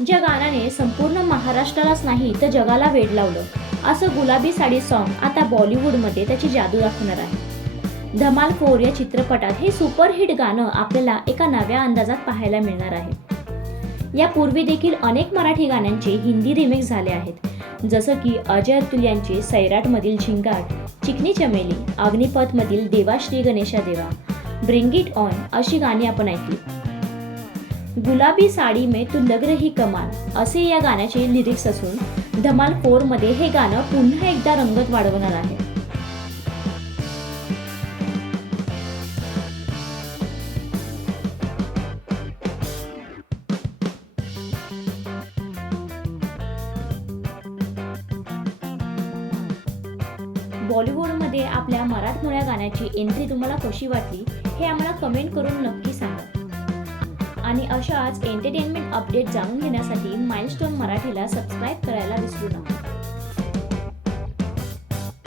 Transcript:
ज्या गाण्याने संपूर्ण महाराष्ट्रालाच नाही तर जगाला वेड लावलं, असं गुलाबी साडी सॉन्ग आता बॉलिवूडमध्ये त्याची जादू दाखवणार आहे. धमाल 4 या चित्रपटात हे सुपरहिट गाणं आपल्याला एका नव्या अंदाजात पाहायला मिळणार आहे. यापूर्वी देखील अनेक मराठी गाण्यांचे हिंदी रिमेक झाले आहेत, जसं की अजय अतुल यांचे सैराटमधील झिंगाट, चिकनी चमेली, अग्निपथमधील देवा श्री गणेशा देवा, ब्रिंग इट ऑन अशी गाणी आपण ऐकली. गुलाबी साडी में तू लग रही कमाल असे या गाण्याचे लिरिक्स असून धमाल 4 मध्ये हे गाणं पुन्हा एकदा रंगत वाढवणार आहे. बॉलिवूडमध्ये आपल्या मराठमोळ्या गाण्याची एंट्री तुम्हाला कशी वाटली हे आम्हाला कमेंट करून नक्की सांगा. आणि अशाच एंटरटेनमेंट अपडेट जाणून घेण्यासाठी माइलस्टोन मराठीला सबस्क्राईब करायला विसरू नका.